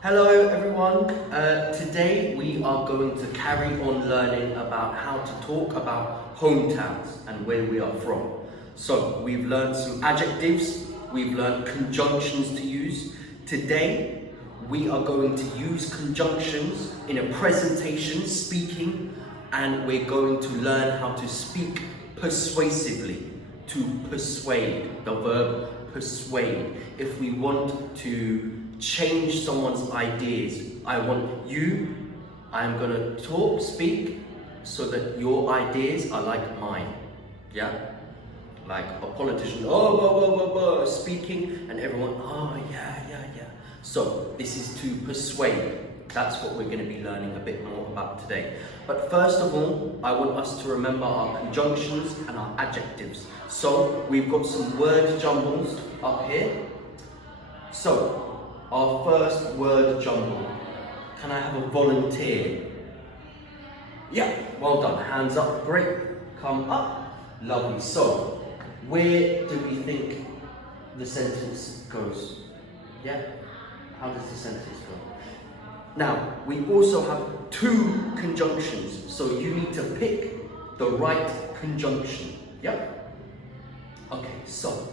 Hello everyone, today we are going to carry on learning about how to talk about hometowns and where we are from. So we've learned some adjectives, we've learned conjunctions to use. Today we are going to use conjunctions in a presentation, speaking, and we're going to learn how to speak persuasively, to persuade, the verb persuade. If we want to change someone's ideas, I'm going to speak so that your ideas are like mine. Yeah? Like a politician, speaking, and everyone, yeah. So this is to persuade. That's what we're going to be learning a bit more about today. But first of all, I want us to remember our conjunctions and our adjectives. So we've got some word jumbles up here. So our first word jumble. Can I have a volunteer? Yeah, well done. Hands up, great. Come up. Lovely. So, where do we think the sentence goes? Yeah? How does the sentence go? Now, we also have two conjunctions, so you need to pick the right conjunction. Yeah? Okay, so,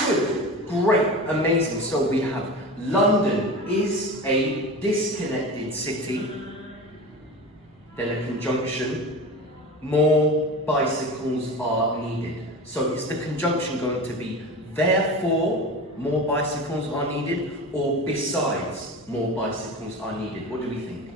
good, great, amazing. So we have London is a disconnected city. Then a conjunction, more bicycles are needed. So is the conjunction going to be therefore more bicycles are needed, or besides more bicycles are needed? What do we think?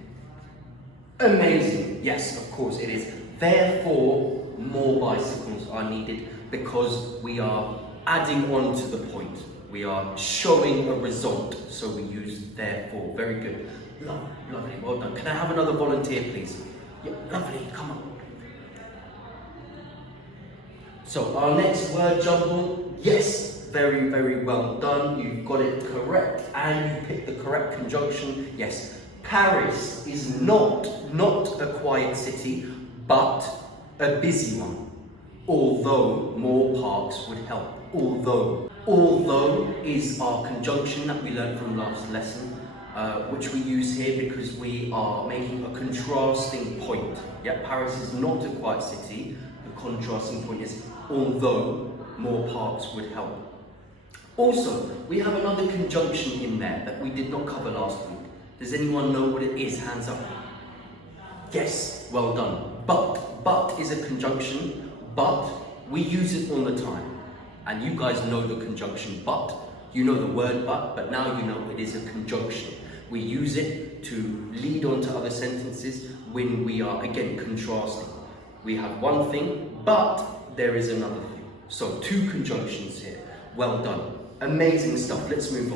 Amazing. Yes, of course it is. Therefore more bicycles are needed, because we are adding on to the point. We are showing a result, so we use therefore. Very good. Lovely, well done. Can I have another volunteer, please? Yeah, lovely, come on. So our next word jumble, yes, very well done. You've got it correct, and you picked the correct conjunction. Yes, Paris is not a quiet city, but a busy one. Although more parks would help. Although is our conjunction that we learned from last lesson, which we use here because we are making a contrasting point. Yeah, Paris is not a quiet city. The contrasting point is although more parks would help. Also, we have another conjunction in there that we did not cover last week. Does anyone know what it is? Hands up. Yes, well done. But is a conjunction, but we use it all the time. And you guys know the conjunction but. You know the word but now you know it is a conjunction. We use it to lead on to other sentences when we are, again, contrasting. We have one thing, but there is another thing. So, two conjunctions here. Well done. Amazing stuff. Let's move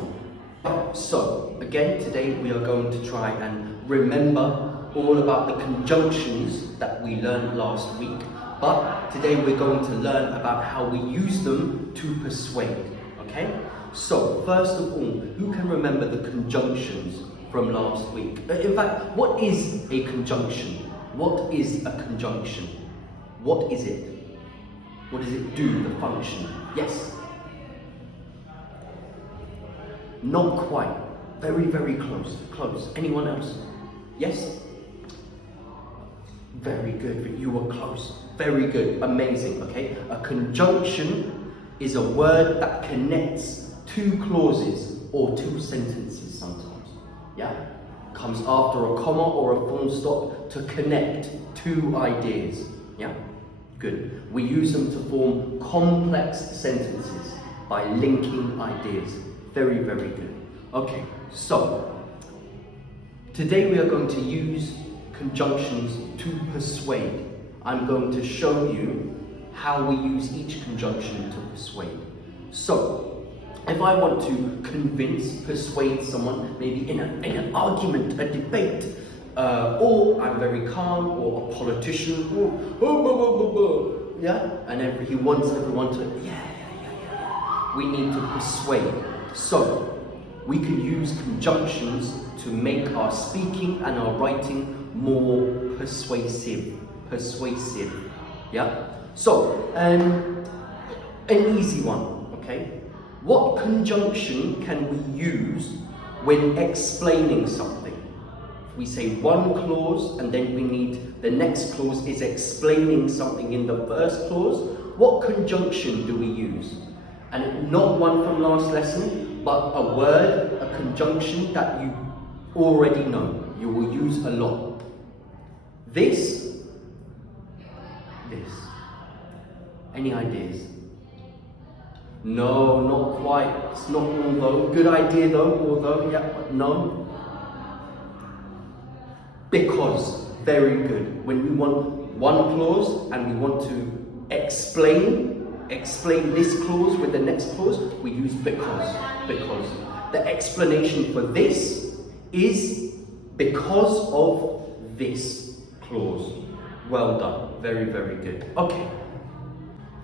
on. So, again, today we are going to try and remember all about the conjunctions that we learned last week. But today we're going to learn about how we use them to persuade, okay? So, first of all, who can remember the conjunctions from last week? In fact, what is a conjunction? What is a conjunction? What is it? What does it do, the function? Yes? Not quite. Very close. Anyone else? Yes? Very good, you were close. Very good, amazing, okay? A conjunction is a word that connects two clauses or two sentences sometimes, yeah? Comes after a comma or a full stop to connect two ideas, yeah? Good. We use them to form complex sentences by linking ideas. Very good. Okay, so today we are going to use conjunctions to persuade. I'm going to show you how we use each conjunction to persuade. So, if I want to persuade someone, maybe in an argument, a debate, or I'm very calm, or a politician, yeah, and he wants everyone to, yeah. We need to persuade. So, we can use conjunctions to make our speaking and our writing more persuasive, yeah? So, an easy one, okay? What conjunction can we use when explaining something. We say one clause and then we need the next clause is explaining something in the first clause. What conjunction do we use? And not one from last lesson, but a word, a conjunction that you already know. You will use a lot. This. Any ideas? No, not quite. It's not although. Good idea though, although, yeah, but no. Because, very good. When we want one clause and we want to explain this clause with the next clause, we use because. Because. The explanation for this is because of this clause. Well done. Very, very good. Okay.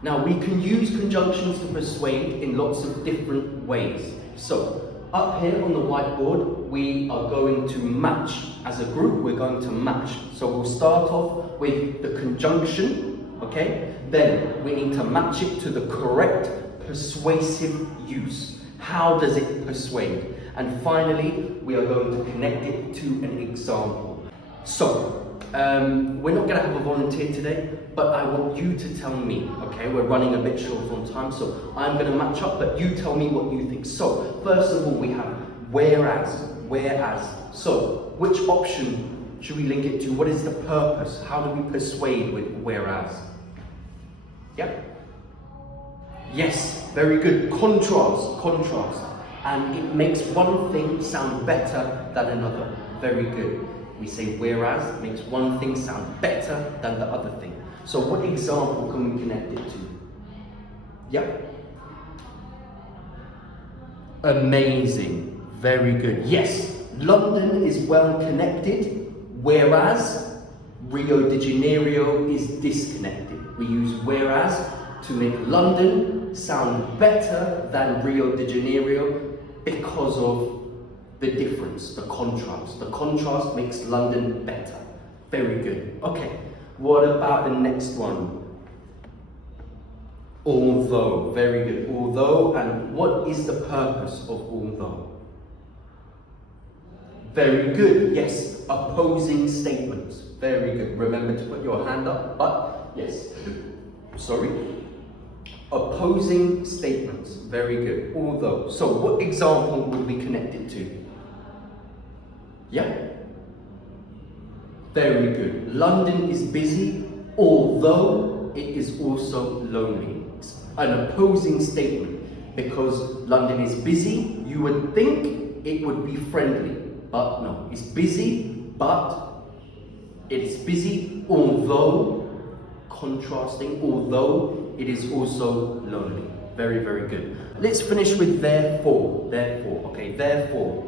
Now we can use conjunctions to persuade in lots of different ways. So, up here on the whiteboard, we are going to match. As a group, we're going to match. So we'll start off with the conjunction, okay? Then we need to match it to the correct persuasive use. How does it persuade? And finally, we are going to connect it to an example. So, we're not going to have a volunteer today, but I want you to tell me, okay? We're running a bit short on time, so I'm going to match up, but you tell me what you think. So, first of all, we have whereas. So, which option should we link it to? What is the purpose? How do we persuade with whereas? Yeah? Yes, very good. Contrast. And it makes one thing sound better than another. Very good. We say whereas makes one thing sound better than the other thing. So what example can we connect it to? Yeah? Amazing. Very good. Yes, London is well connected, whereas Rio de Janeiro is disconnected. We use whereas to make London sound better than Rio de Janeiro because of the difference, the contrast. The contrast makes London better. Very good. Okay, what about the next one? Although. Very good. Although, and what is the purpose of although? Very good. Yes, opposing statements. Very good. Remember to put your hand up, but yes. Sorry. Opposing statements. Very good. Although. So what example would we connect it to? Yeah? Very good. London is busy, although it is also lonely. It's an opposing statement, because London is busy, you would think it would be friendly, but no. It's busy, but it's busy, although contrasting, although it is also lonely. Very, very good. Let's finish with therefore. Okay, therefore.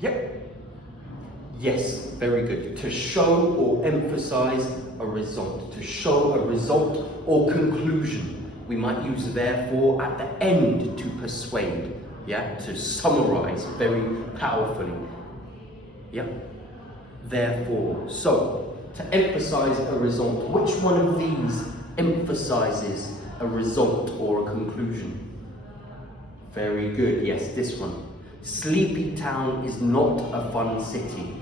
Yep. Yes, very good. To show or emphasize a result. To show a result or conclusion. We might use therefore at the end to persuade. Yeah, to summarize very powerfully. Yeah. Therefore. So, to emphasize a result. Which one of these emphasizes a result or a conclusion? Very good. Yes, this one. Sleepy Town is not a fun city.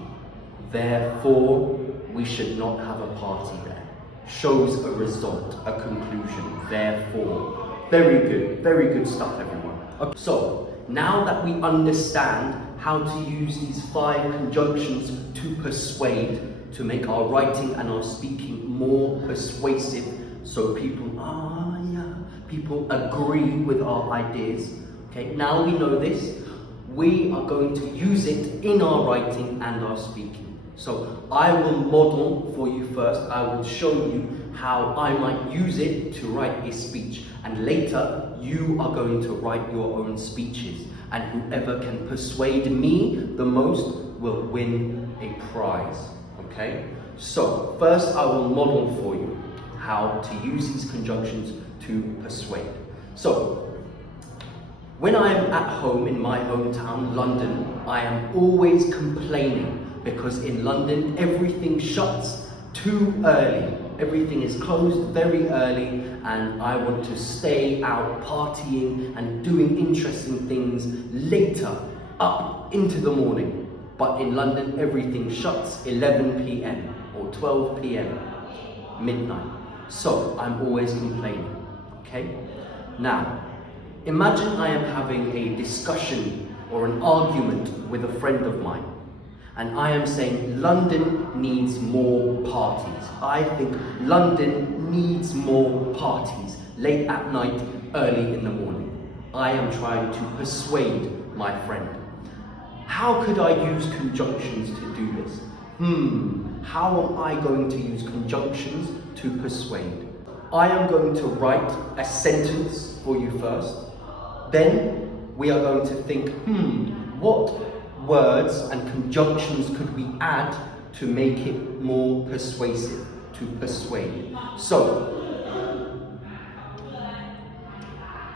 Therefore, we should not have a party there. Shows a result, a conclusion. Therefore. Very good stuff, everyone. Okay. So, now that we understand how to use these 5 conjunctions to persuade, to make our writing and our speaking more persuasive, so people agree with our ideas. Okay, now we know this, we are going to use it in our writing and our speaking. So I will model for you first. I will show you how I might use it to write a speech, and later you are going to write your own speeches, and whoever can persuade me the most will win a prize. Okay? So first I will model for you how to use these conjunctions to persuade. So when I am at home in my hometown, London, I am always complaining because in London everything shuts too early. Everything is closed very early, and I want to stay out partying and doing interesting things later up into the morning. But in London, everything shuts 11 p.m. or 12 p.m. midnight. So I'm always complaining, okay? Now, imagine I am having a discussion or an argument with a friend of mine, and I am saying London needs more parties. I think London needs more parties, late at night, early in the morning. I am trying to persuade my friend. How could I use conjunctions to do this? How am I going to use conjunctions to persuade? I am going to write a sentence for you first. Then we are going to think, what words and conjunctions could we add to make it more persuasive, to persuade? So,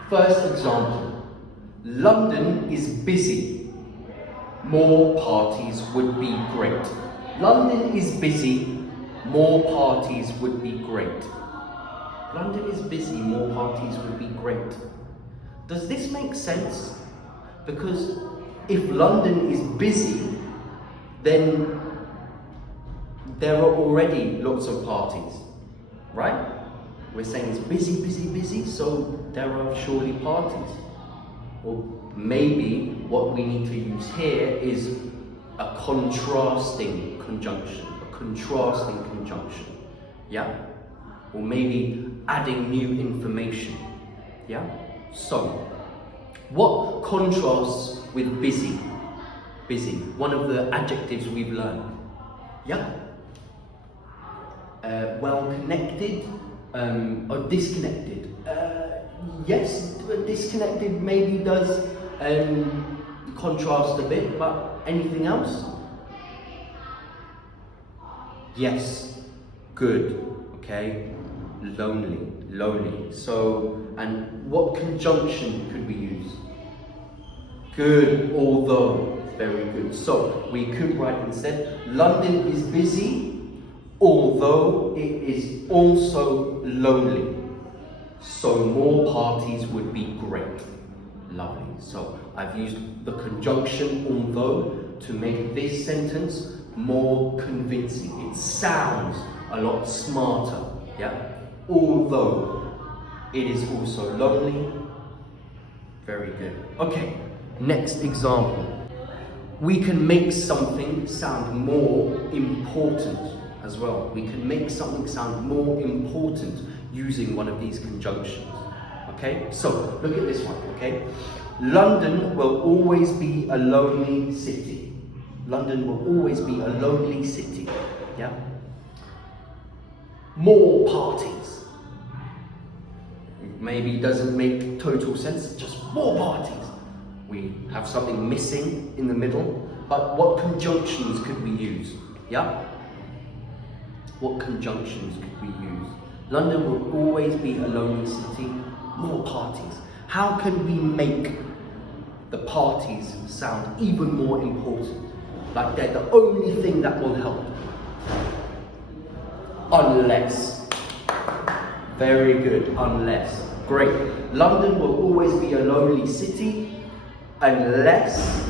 first example, London is busy. More parties would be great. London is busy. More parties would be great. London is busy. More parties would be great. Does this make sense? Because if London is busy, then there are already lots of parties, right? We're saying it's busy, busy, busy, so there are surely parties. Or maybe what we need to use here is a contrasting conjunction, yeah? Or maybe adding new information, yeah? So, what contrasts with busy? Busy, one of the adjectives we've learned, yeah? Well connected, or disconnected. Yes, disconnected maybe does contrast a bit, but anything else? Yes, good, okay, lonely. So, and what conjunction could we use? Good, although, very good. So, we could write instead, London is busy, although it is also lonely. So more parties would be great. Lovely. So I've used the conjunction although to make this sentence more convincing. It sounds a lot smarter, yeah? Although it is also lonely. Very good. Okay, next example. We can make something sound more important as well. We can make something sound more important using one of these conjunctions. Okay, so look at this one, okay? London will always be a lonely city. London will always be a lonely city, yeah? More parties. Maybe doesn't make total sense, just more parties. We have something missing in the middle, but what conjunctions could we use, yeah? What conjunctions could we use? London will always be a lonely city, more parties. How can we make the parties sound even more important? Like they're the only thing that will help. Unless. Very good, unless. Great. London will always be a lonely city unless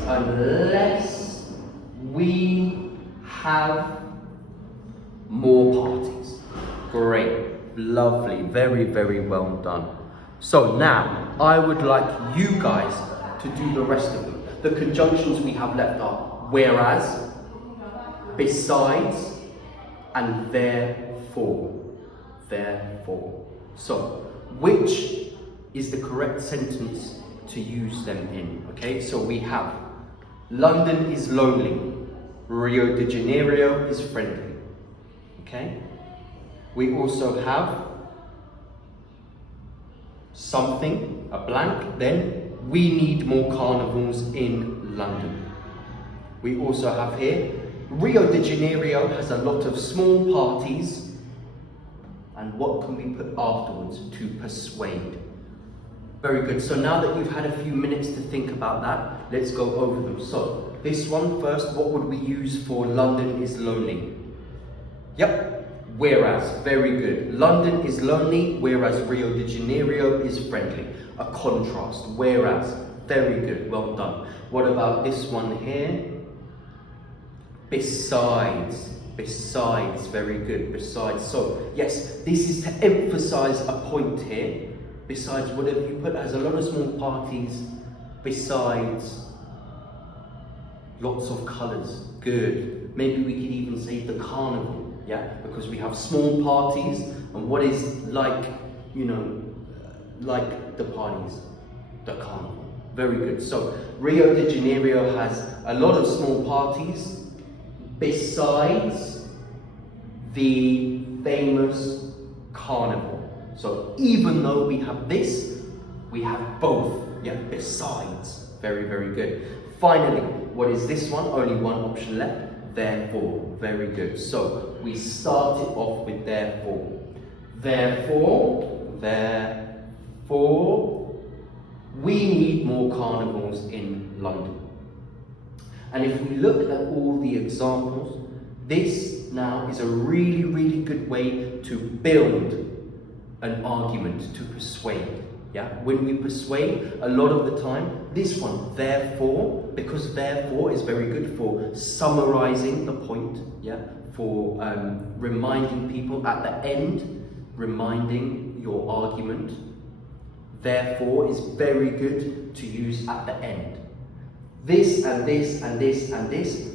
we have more parties. Great. Lovely, very, very well done. So now, I would like you guys to do the rest of them. The conjunctions we have left are whereas, besides, and therefore. Therefore. So, which is the correct sentence to use them in? Okay, so we have London is lonely, Rio de Janeiro is friendly. Okay? We also have something, a blank, then we need more carnivals in London. We also have here, Rio de Janeiro has a lot of small parties. And what can we put afterwards to persuade? Very good. So now that you've had a few minutes to think about that, let's go over them. So this one first, what would we use for London is lonely? Yep. Whereas, very good. London is lonely, whereas Rio de Janeiro is friendly. A contrast. Whereas, Very good, well done. What about this one here? Besides. Besides, very good, besides. So, yes, this is to emphasize a point here. Besides, whatever you put has a lot of small parties. Besides, lots of colours. Good. Maybe we could even say the carnival, yeah? Because we have small parties, and what is like, you know, like the parties? The carnival. Very good. So, Rio de Janeiro has a lot of small parties besides the famous carnival. So even though we have this, we have both. Yeah, besides. Very, very good. Finally, what is this one? Only one option left. Therefore. Very good. So we started off with therefore. Therefore, we need more carnivals in London. And if we look at all the examples, this now is a really, really good way to build an argument, to persuade. Yeah, when we persuade, a lot of the time, this one, therefore, because therefore is very good for summarizing the point, yeah, for reminding people at the end, reminding your argument. Therefore is very good to use at the end. This and this and this and this,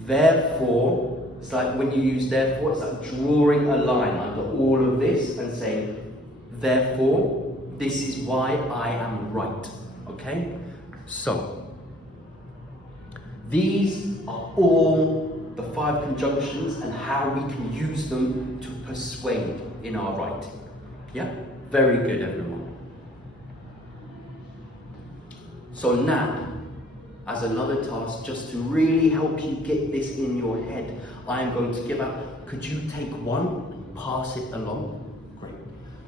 therefore, it's like when you use therefore, it's like drawing a line under all of this and saying, therefore, this is why I am right, okay? So, these are all the 5 conjunctions and how we can use them to persuade in our writing. Yeah? Very good, everyone. So now, as another task, just to really help you get this in your head, I am going to give out, could you take one and pass it along? Great.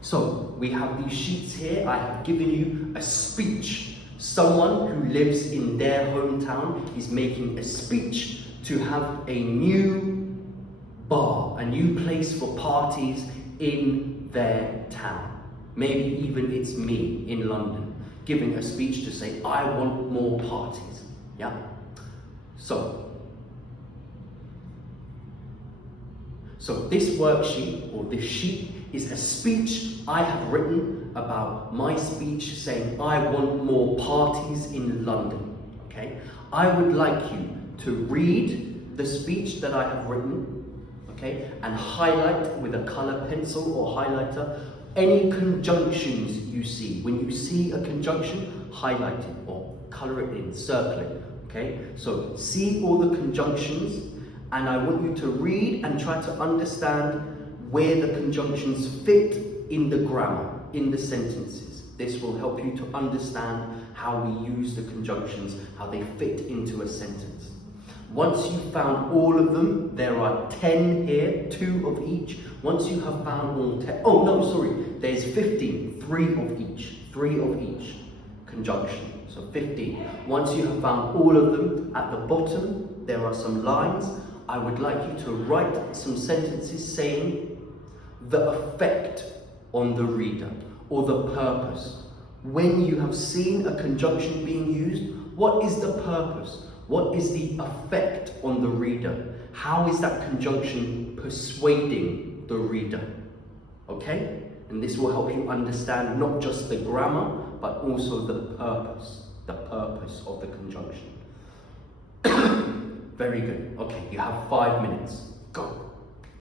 So, we have these sheets here. I have given you a speech. Someone who lives in their hometown is making a speech to have a new bar, a new place for parties in their town. Maybe even it's me in London, giving a speech to say, I want more parties. Yeah? So this worksheet or this sheet is a speech I have written about my speech saying I want more parties in London. Okay? I would like you to read the speech that I have written, okay, and highlight with a color pencil or highlighter any conjunctions you see. When you see a conjunction, highlight it or color it in, circle it. Okay, so see all the conjunctions, and I want you to read and try to understand where the conjunctions fit in the grammar, in the sentences. This will help you to understand how we use the conjunctions, how they fit into a sentence. Once you've found all of them, there are 10 here, 2 of each. Once you have found all 10, oh no, sorry, there's 15, 3 of each conjunction. So 15. Once you have found all of them, at the bottom there are some lines. I would like you to write some sentences saying the effect on the reader or the purpose. When you have seen a conjunction being used, what is the purpose? What is the effect on the reader? How is that conjunction persuading the reader? Okay? And this will help you understand not just the grammar, but also the purpose of the conjunction. Very good. Okay, you have 5 minutes.